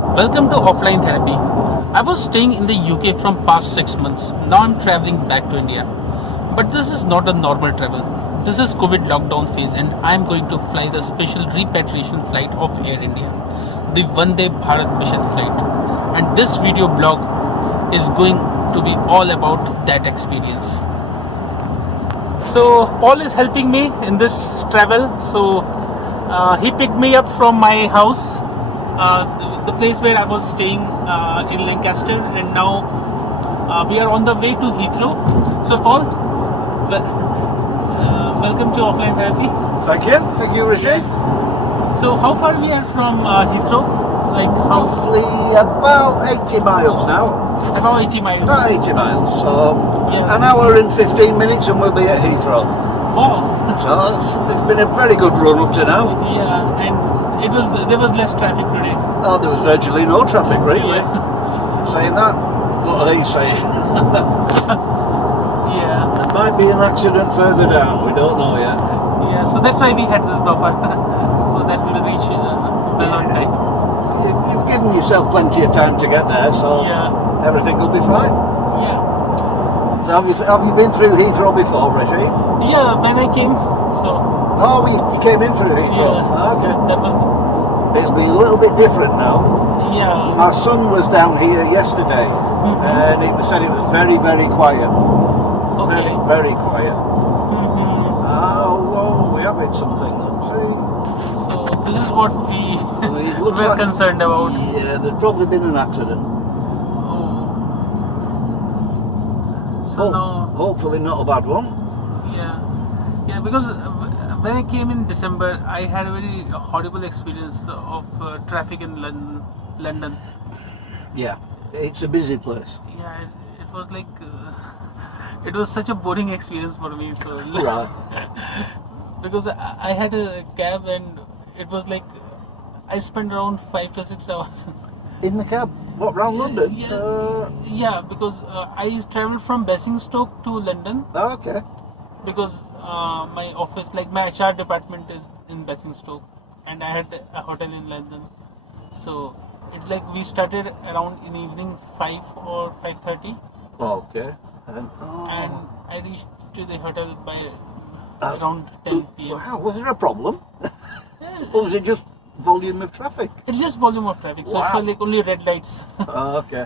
Welcome to Offline Therapy. I was staying in the UK from past 6 months. Now I'm traveling back to India. But this is not a normal travel. This is COVID lockdown phase and I'm going to fly the special repatriation flight of Air India, the Vande Bharat mission flight. And this video blog is going to be all about that experience. So Paul is helping me in this travel. So he picked me up from my house, the place where I was staying in Lancaster, and now we are on the way to Heathrow. So Paul, welcome to Offline Therapy. Thank you, Rishi. So how far we are from Heathrow? Like Roughly about 80 miles now. about 80 miles. About 80 miles, so Yes. an hour and 15 minutes and we'll be at Heathrow. Oh, So it's been a very good run up to now. yeah, and there was less traffic today. Oh, there was virtually no traffic really. Saying that, what are they saying? Yeah, There might be an accident further down, we don't know yet. yeah. So that's why we had this buffer, so that we'll reach well on time. You've given yourself plenty of time to get there, so Yeah, everything will be fine. yeah. So have you been through Heathrow before, Rishi? Yeah, when I came, so Oh, you came in through Heathrow. yeah, Okay. so that was It'll be a little bit different now. yeah. My son was down here yesterday, and it said it was very, very quiet. Okay. Very, very quiet. Mhm. Oh, we have it something. Let's see. So this is what we It looks were like- concerned about. Yeah, there's probably been an accident. Oh. So now, Hopefully not a bad one. yeah, because when I came in December, I had a very horrible experience of traffic in London. Yeah, it's a busy place. Yeah, it was like it was such a boring experience for me. So Right. because I had a cab and it was like I spent around 5 to 6 hours. In the cab? What, round London? Yeah, because I traveled from Basingstoke to London Okay. because my office, like my HR department, is in Basingstoke, and I had a hotel in London. So it's like we started around in evening 5 or 5:30, Okay. and I reached to the hotel by That's- around 10 p.m. Wow, was there a problem? Yeah, Or was it just volume of traffic? it's just volume of traffic, so it's Wow. like only red lights. Okay.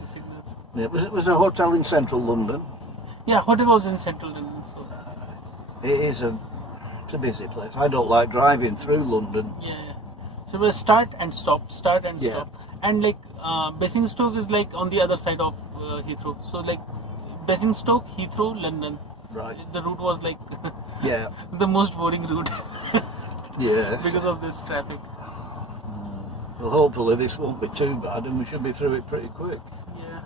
The signal. It was a hotel in central London. Yeah, hotel was in central London, so It's a busy place. I don't like driving through London. yeah. So we start and stop, Yeah. and like Basingstoke is like on the other side of Heathrow. So like Basingstoke, Heathrow, London. Right. The route was like Yeah. the most boring route Yeah. because of this traffic. Well, hopefully this won't be too bad and we should be through it pretty quick. Yeah.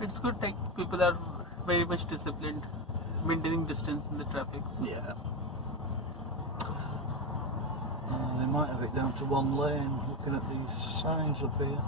It's good. Like people are very much disciplined, maintaining distance in the traffic. So. Yeah. They might have it down to one lane, looking at these signs up here.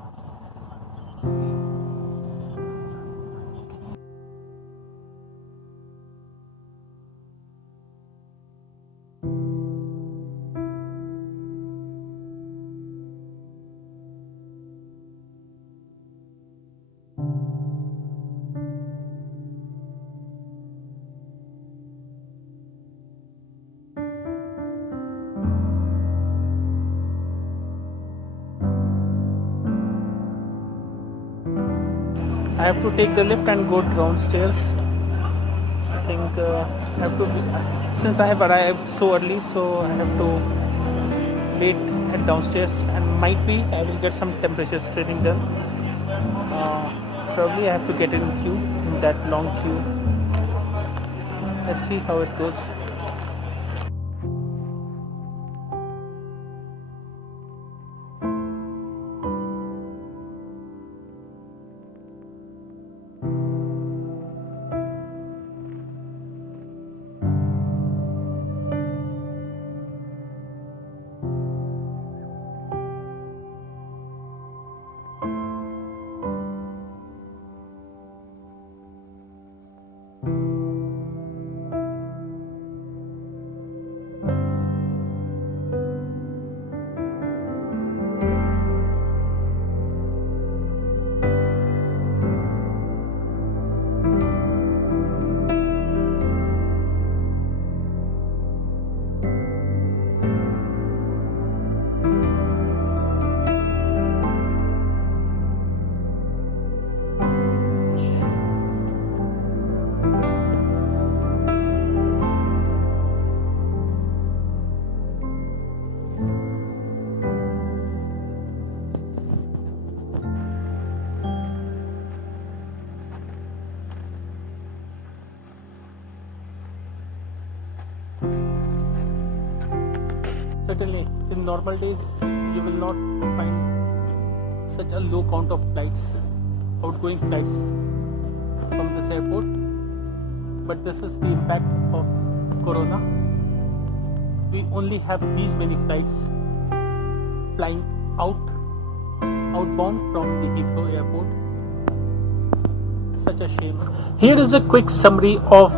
I have to take the lift and go downstairs. I think I have to since I have arrived so early, so I have to wait at downstairs, and might be I will get some temperature screening done. Probably I have to get in queue, in that long queue. Let's see how it goes. certainly in normal days you will not find such a low count of flights, outgoing flights from this airport, but this is the impact of Corona. We only have these many flights flying outbound from the Heathrow airport. Such a shame. Here is a quick summary of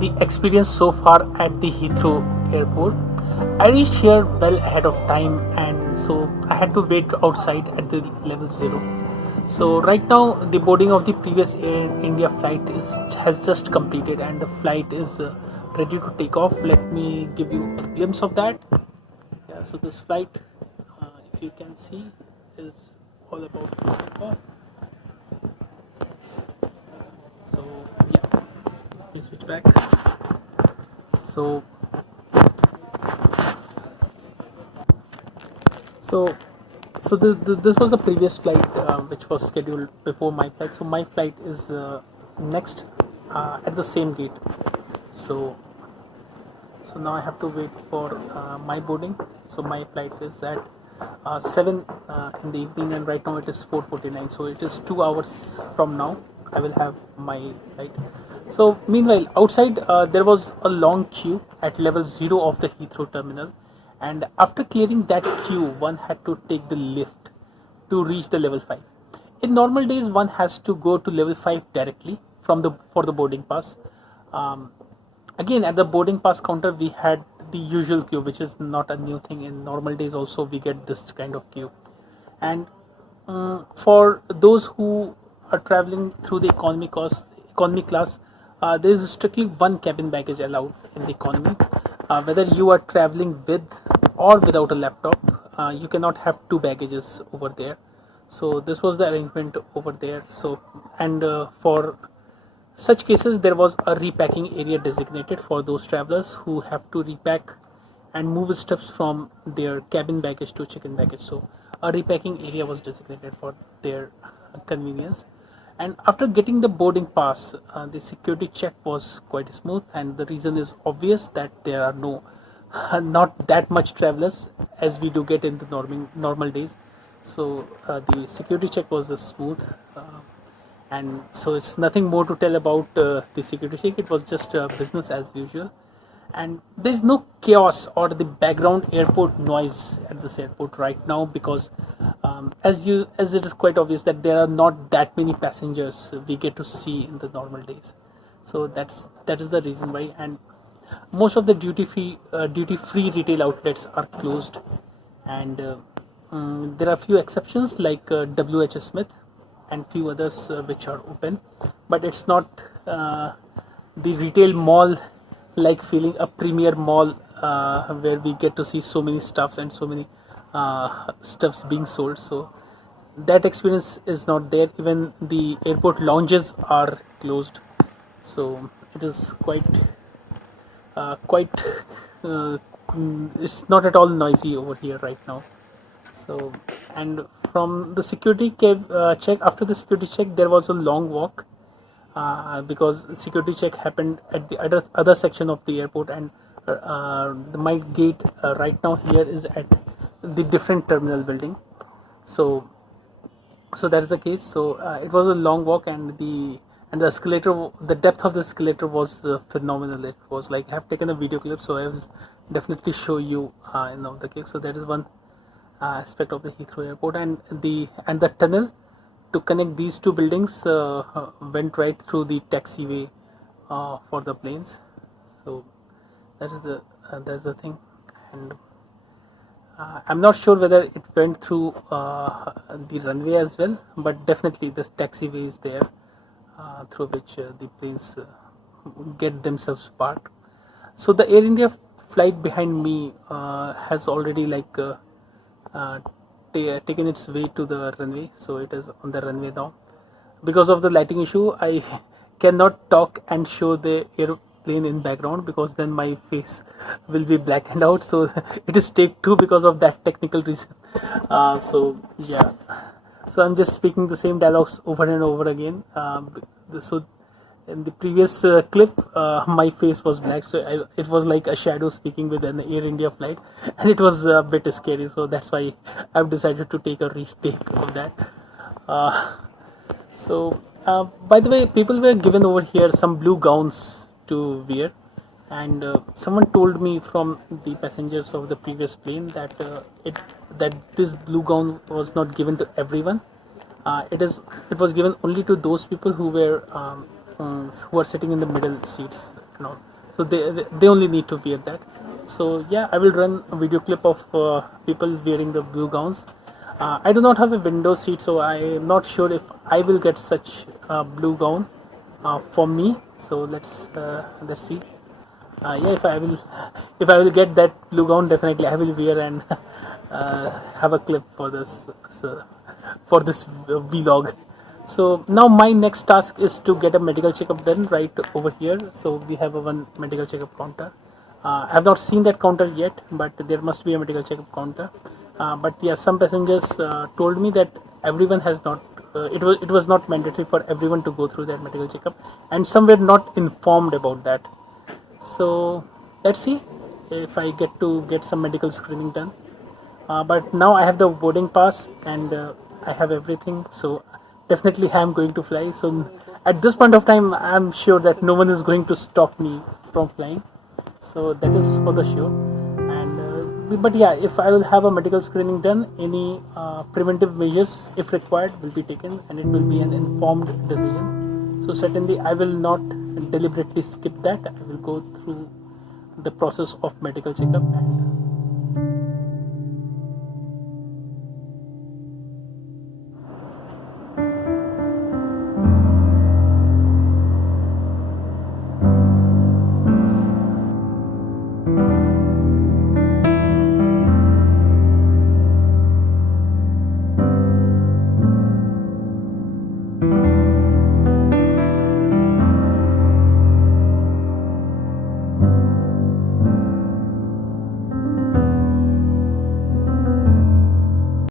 the experience so far at the Heathrow airport. I reached here well ahead of time, and so I had to wait outside at the level 0. So right now the boarding of the previous Air India flight has just completed, and the flight is ready to take off. Let me give you a glimpse of that. Yeah, so this flight, if you can see, is all about to take off. So yeah, let me switch back. So this was the previous flight which was scheduled before my flight. So my flight is next at the same gate. So now I have to wait for my boarding. So my flight is at 7 in the evening, and right now it is 4:49. So it is 2 hours from now I will have my flight. So meanwhile outside there was a long queue at level 0 of the Heathrow terminal, and after clearing that queue one had to take the lift to reach the level 5. In normal days one has to go to level 5 directly for the boarding pass. Again, at the boarding pass counter we had the usual queue, which is not a new thing. In normal days also we get this kind of queue. And for those who are traveling through the economy class, there is strictly one cabin baggage allowed in the economy. Whether you are traveling with or without a laptop, you cannot have two baggages over there. So this was the arrangement over there. So, and for such cases there was a repacking area designated for those travelers who have to repack and move stuffs from their cabin baggage to check-in baggage. So a repacking area was designated for their convenience. And after getting the boarding pass, the security check was quite smooth, and the reason is obvious, that there are not that much travelers as we do get in the normal days. So the security check was smooth, and so it's nothing more to tell about the security check. It was just business as usual, and there's no chaos or the background airport noise at this airport right now, because as it is quite obvious that there are not that many passengers we get to see in the normal days. So that is the reason why. And most of the duty free retail outlets are closed, and there are few exceptions like WH Smith and few others which are open, but it's not the retail mall like feeling, a premier mall where we get to see so many stuffs and so many stuffs being sold. So that experience is not there. Even the airport lounges are closed, so it is quite it's not at all noisy over here right now. So, and from the security check, after the security check there was a long walk, because security check happened at the other section of the airport, and my gate right now here is at the different terminal building. So that is the case. So it was a long walk, and the escalator, the depth of the escalator was phenomenal. It was like, I have taken a video clip, so I will definitely show you in the case. So that is one aspect of the Heathrow airport, and the tunnel to connect these two buildings went right through the taxiway for the planes. So that is the thing. And I'm not sure whether it went through the runway as well, but definitely this taxiway is there through which the planes get themselves parked. So the Air India flight behind me has already taken its way to the runway, so it is on the runway now. Because of the lighting issue, I cannot talk and show the airplane in background, because then my face will be blackened out. So it is take 2 because of that technical reason. So I'm just speaking the same dialogues over and over again. So in the previous clip, my face was black, so it was like a shadow speaking with an Air India flight, and it was a bit scary. So that's why I've decided to take a retake of that. By the way, people were given over here some blue gowns to wear, and someone told me from the passengers of the previous plane that that this blue gown was not given to everyone. It was given only to those people who are sitting in the middle seats, you know. So they only need to wear that. So yeah, I will run a video clip of people wearing the blue gowns. I do not have a window seat, so I am not sure if I will get such a blue gown for me. So let's see. Yeah, if I will get that blue gown, definitely I will wear and have a clip for this vlog. So now my next task is to get a medical checkup done right over here. So we have one medical checkup counter. I have not seen that counter yet, but there must be a medical checkup counter. But yeah, some passengers told me that everyone has not. It was not mandatory for everyone to go through that medical checkup, and some were not informed about that. So let's see if I get some medical screening done. But now I have the boarding pass and I have everything, so definitely I am going to fly. So at this point of time, I am sure that no one is going to stop me from flying. So that is for the sure. And but yeah, if I will have a medical screening done, any preventive measures, if required, will be taken, and it will be an informed decision. So certainly I will not deliberately skip that. I will go through the process of medical checkup. And